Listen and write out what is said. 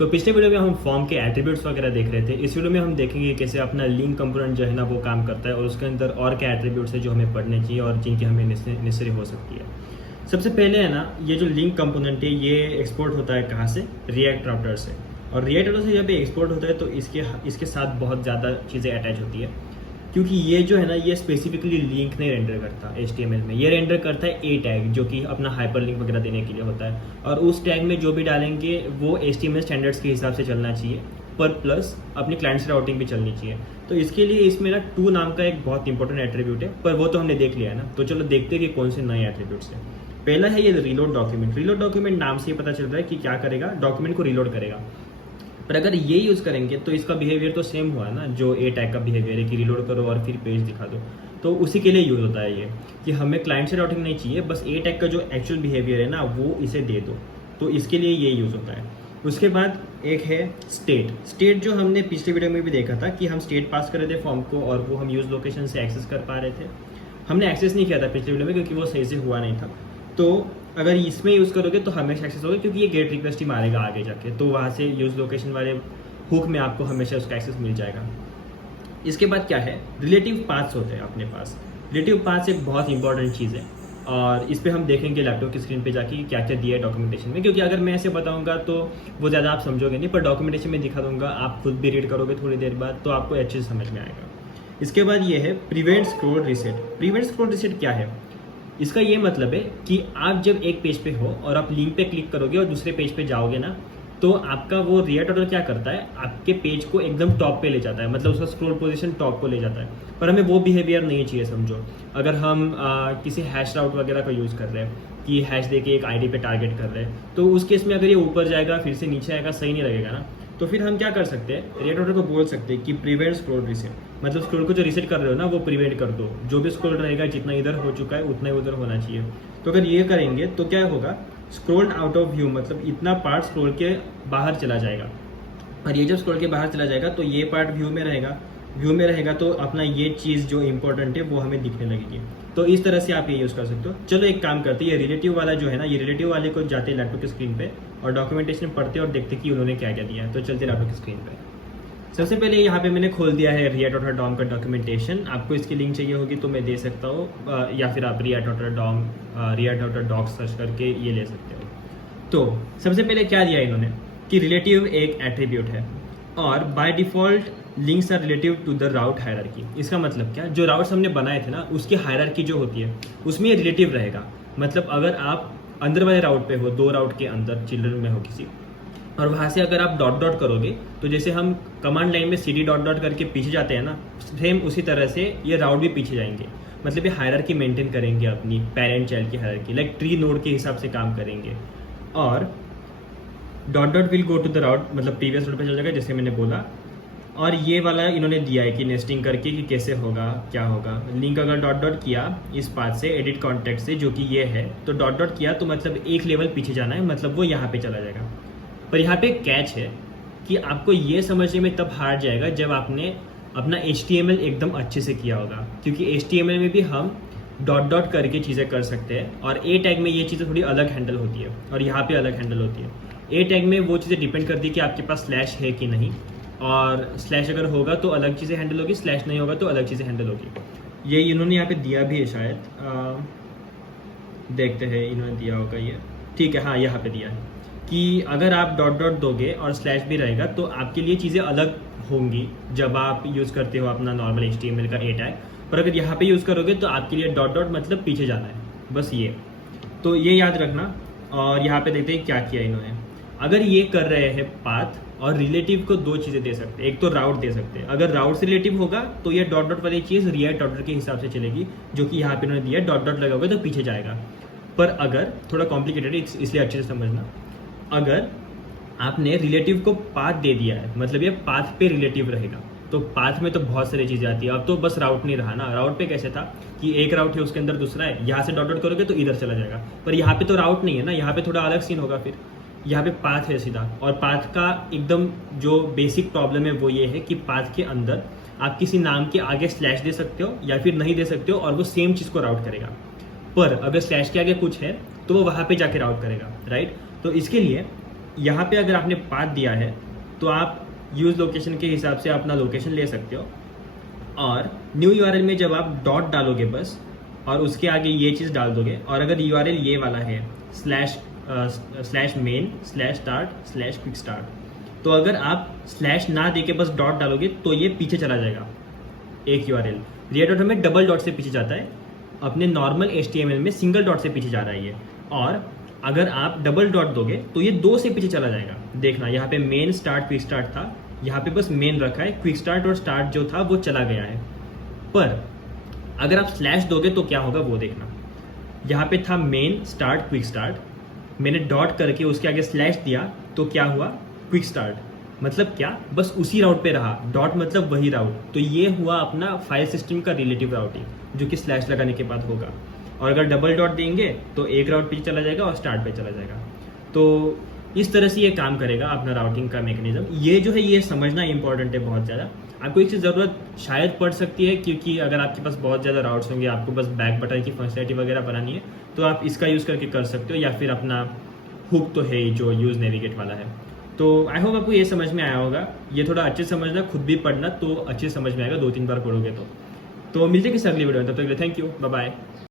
तो पिछले वीडियो में हम फॉर्म के एट्रीब्यूट्स वगैरह देख रहे थे। इस वीडियो में हम देखेंगे कैसे अपना लिंक कंपोनेंट जो है ना वो काम करता है और उसके अंदर और क्या एट्रीब्यूट्स है जो हमें पढ़ने चाहिए और जिनकी हमें नेसेसरी हो सकती है। सबसे पहले है ना, ये जो लिंक कंपोनेंट है ये एक्सपोर्ट होता है कहाँ से? रिएक्ट राउटर से। और रिएक्ट राउटर से जब ये एक्सपोर्ट होता है तो इसके साथ बहुत ज़्यादा चीज़ें अटैच होती है, क्योंकि ये जो है ना ये स्पेसिफिकली लिंक नहीं रेंडर करता HTML में, ये रेंडर करता है ए टैग जो कि अपना हाइपर लिंक वगैरह देने के लिए होता है। और उस टैग में जो भी डालेंगे वो HTML स्टैंडर्ड्स के हिसाब से चलना चाहिए, पर प्लस अपनी क्लाइंट से राउटिंग भी चलनी चाहिए। तो इसके लिए इसमें ना टू नाम का एक बहुत इंपॉर्टेंट एट्रीब्यूट है, पर वो तो हमने देख लिया है ना। तो चलो देखते हैं कि कौन से नए एट्रीब्यूट्स हैं। पहला है ये रीलोड डॉक्यूमेंट। रीलोड डॉक्यूमेंट नाम से ही पता चल रहा है कि क्या करेगा, डॉक्यूमेंट को रीलोड करेगा। पर अगर ये यूज़ करेंगे तो इसका बिहेवियर तो सेम हुआ ना, जो ए टैग का बिहेवियर है कि रीलोड करो और फिर पेज दिखा दो। तो उसी के लिए यूज़ होता है ये कि हमें क्लाइंट से राउटिंग नहीं चाहिए, बस ए टैग का जो एक्चुअल बिहेवियर है ना वो इसे दे दो। तो इसके लिए ये यूज़ होता है। उसके बाद एक है स्टेट। स्टेट जो हमने पिछले वीडियो में भी देखा था कि हम स्टेट पास कर रहे थे फॉर्म को और वो हम यूज़ लोकेशन से एक्सेस कर पा रहे थे। हमने एक्सेस नहीं किया था पिछले वीडियो में क्योंकि वो सही से हुआ नहीं था। तो अगर इसमें यूज़ करोगे तो हमेशा एक्सेस होगा, क्योंकि ये गेट रिक्वेस्ट ही मारेगा आगे जाके। तो वहाँ से यूज़ लोकेशन वाले हुक में आपको हमेशा उसका एक्सेस मिल जाएगा। इसके बाद क्या है, रिलेटिव पाथ्स होते हैं अपने पास। रिलेटिव पाथ्स एक बहुत इंपॉर्टेंट चीज़ है और इस पर हम देखेंगे लैपटॉप की स्क्रीन पे जाके क्या क्या दिया है डॉक्यूमेंटेशन में, क्योंकि अगर मैं ऐसे बताऊंगा तो वो ज़्यादा आप समझोगे नहीं, पर डॉक्यूमेंटेशन में दिखा दूंगा, आप खुद भी रीड करोगे थोड़ी देर बाद तो आपको अच्छे से समझ में आएगा। इसके बाद ये है prevent scroll reset. Prevent scroll reset क्या है? इसका ये मतलब है कि आप जब एक पेज पे हो और आप लिंक पे क्लिक करोगे और दूसरे पेज पे जाओगे ना, तो आपका वो रिएक्ट राउटर क्या करता है, आपके पेज को एकदम टॉप पे ले जाता है, मतलब उसका स्क्रॉल पोजीशन टॉप को ले जाता है। पर हमें वो बिहेवियर नहीं चाहिए। समझो अगर हम किसी हैश राउट वगैरह का यूज़ कर रहे हैं कि हैश देके एक आईडी पे टारगेट कर रहे हैं, तो उस केस में अगर ये ऊपर जाएगा फिर से नीचे आएगा, सही नहीं लगेगा ना। तो फिर हम क्या कर सकते हैं, रिएक्ट राउटर को बोल सकते हैं कि प्रिवेंट स्क्रॉल रीसेट, मतलब स्क्रॉल को जो रीसेट कर रहे हो ना वो प्रिवेंट कर दो। जो भी स्क्रॉल रहेगा जितना इधर हो चुका है उतना ही उधर होना चाहिए। तो अगर ये करेंगे तो क्या होगा, स्क्रॉल्ड आउट ऑफ व्यू, मतलब इतना पार्ट स्क्रॉल के बाहर चला जाएगा। और ये जब स्क्रॉल के बाहर चला जाएगा तो ये पार्ट व्यू में रहेगा। व्यू में रहेगा तो अपना ये चीज़ जो इंपॉर्टेंट है वो हमें दिखने लगेगी। तो इस तरह से आप ये यूज़ कर सकते हो। चलो एक काम करते हैं, ये रिलेटिव वाला जो है ना, ये रिलेटिव वाले को जाते हैं लैपटॉप की स्क्रीन पे और डॉक्यूमेंटेशन पढ़ते और देखते कि उन्होंने क्या क्या दिया है। तो चलते लैपटॉप की स्क्रीन पे। सबसे पहले यहाँ पे मैंने खोल दिया है react.dom का डॉक्यूमेंटेशन। आपको इसकी लिंक चाहिए होगी तो मैं दे सकता हूँ, या फिर आप react.dom सर्च करके ये ले सकते हो। तो सबसे पहले क्या दिया इन्होंने कि रिलेटिव एक एट्रीब्यूट है और by default links are relative to the route hierarchy. इसका मतलब क्या, जो राउट्स हमने बनाए थे ना उसकी हायरार्की जो होती है उसमें ये रिलेटिव रहेगा। मतलब अगर आप अंदर वाले राउट पे हो, 2 राउट के अंदर चिल्ड्रन में हो किसी, और वहाँ से अगर आप डॉट डॉट करोगे तो जैसे हम कमांड लाइन में cd डॉट डॉट करके पीछे जाते हैं ना, सेम उसी तरह से ये राउट भी पीछे जाएंगे। मतलब ये हायरार्की मेंटेन करेंगे, अपनी पेरेंट चाइल्ड की हायरार्की, लाइक ट्री नोड के हिसाब से काम करेंगे। और dot dot will go to the root, मतलब प्रीवियस राउट पे चल जाएगा जैसे मैंने बोला। और ये वाला इन्होंने दिया है कि नेस्टिंग करके कि कैसे होगा, क्या होगा। लिंक अगर डॉट डॉट किया इस पाथ से, एडिट कॉन्टेक्ट से, जो कि ये है, तो डॉट डॉट किया तो मतलब एक लेवल पीछे जाना है, मतलब वो यहाँ पे चला जाएगा। पर यहाँ पे कैच है कि आपको ये समझने में तब हार जाएगा जब आपने अपना HTML एकदम अच्छे से किया होगा, क्योंकि HTML में भी हम डॉट डॉट करके चीज़ें कर सकते हैं और ए टैग में ये चीज़ें थोड़ी अलग हैंडल होती है और यहाँ पे अलग हैंडल होती है। ए टैग में वो चीज़ें डिपेंड करती है कि आपके पास स्लैश है कि नहीं, और स्लैश अगर होगा तो अलग चीज़ें हैंडल होगी, स्लैश नहीं होगा तो अलग चीज़ें हैंडल होगी। ये इन्होंने यहाँ पे दिया भी है शायद, देखते हैं इन्होंने दिया होगा ये, ठीक है, हाँ यहाँ पे दिया है कि अगर आप डॉट डॉट दोगे और स्लैश भी रहेगा तो आपके लिए चीज़ें अलग होंगी जब आप यूज़ करते हो अपना नॉर्मल HTML का ए टैग। पर अगर यहाँ पे यूज़ करोगे तो आपके लिए डॉट डॉट मतलब पीछे जाना है, बस ये। तो ये याद रखना। और यहाँ पे देखते हैं क्या किया इन्होंने। अगर ये कर रहे हैं पाथ और रिलेटिव को 2 चीज़ें दे सकते हैं, एक तो राउट दे सकते हैं। अगर राउट से रिलेटिव होगा तो ये डॉट डॉट वाली चीज़ रिएक्ट राउटर के हिसाब से चलेगी, जो कि यहाँ पे इन्होंने दिया, डॉट डॉट लगाओगे तो पीछे जाएगा। पर अगर थोड़ा कॉम्प्लिकेटेड है इसलिए अच्छे से समझना, अगर आपने रिलेटिव को पाथ दे दिया है, मतलब ये पाथ पे रिलेटिव रहेगा, तो पाथ में तो बहुत सारी चीज़ें आती है। अब तो बस राउट नहीं रहा ना, राउट पे कैसे था कि एक राउट है उसके अंदर दूसरा है, यहाँ से डॉट डॉट करोगे तो इधर चला जाएगा। पर यहाँ पे तो राउट नहीं है ना, यहाँ पे थोड़ा अलग सीन होगा। फिर यहाँ पे पाथ है सीधा, और पाथ का एकदम जो बेसिक प्रॉब्लम है वो ये है कि पाथ के अंदर आप किसी नाम के आगे स्लैश दे सकते हो या फिर नहीं दे सकते हो और वो सेम चीज़ को राउट करेगा। पर अगर स्लैश के आगे कुछ है तो वो वहाँ पे जाके राउट करेगा, राइट। तो इसके लिए यहाँ पे अगर आपने पाथ दिया है तो आप यूज लोकेशन के हिसाब से अपना लोकेशन ले सकते हो। और न्यू यूआरएल में जब आप डॉट डालोगे बस और उसके आगे ये चीज़ डाल दोगे, और अगर यूआरएल ये वाला है slash main slash start slash quick start, तो अगर आप स्लैश ना देके बस डॉट डालोगे तो ये पीछे चला जाएगा एक यूआरएल। रिएक्ट डॉट में डबल डॉट से पीछे जाता है, अपने नॉर्मल HTML में सिंगल डॉट से पीछे जा रहा है ये। और अगर आप डबल डॉट दोगे तो ये 2 से पीछे चला जाएगा। देखना यहाँ पे मेन स्टार्ट क्विक स्टार्ट था, यहाँ पे बस मेन रखा है, क्विक स्टार्ट और स्टार्ट जो था वो चला गया है। पर अगर आप स्लैश दोगे तो क्या होगा वो देखना। यहाँ पे था मेन स्टार्ट क्विक स्टार्ट, मैंने डॉट करके उसके आगे स्लैश दिया तो क्या हुआ, क्विक स्टार्ट। मतलब क्या, बस उसी राउट पे रहा, डॉट मतलब वही राउट। तो ये हुआ अपना फाइल सिस्टम का रिलेटिव राउटिंग जो कि स्लैश लगाने के बाद होगा। और अगर डबल डॉट देंगे तो एक राउट पीछे चला जाएगा और स्टार्ट पे चला जाएगा। तो इस तरह से ये काम करेगा अपना राउटिंग का मैकेनिज्म। ये जो है ये समझना इंपॉर्टेंट है बहुत ज़्यादा। आपको एक चीज़ ज़रूरत शायद पड़ सकती है, क्योंकि अगर आपके पास बहुत ज़्यादा राउट्स होंगे, आपको बस बैक बटन की फंक्शनलिटी वगैरह बनानी है तो आप इसका यूज़ करके कर सकते हो, या फिर अपना हुक तो है ही जो यूज़ नेविगेट वाला है। तो आई होप आपको ये समझ में आया होगा। ये थोड़ा अच्छे से समझना, खुद भी पढ़ना तो अच्छे से समझ में आएगा, 2-3 बार पढ़ोगे तो मिलते हैं किसी अगली वीडियो में। तब तक के लिए थैंक यू, बाय बाय।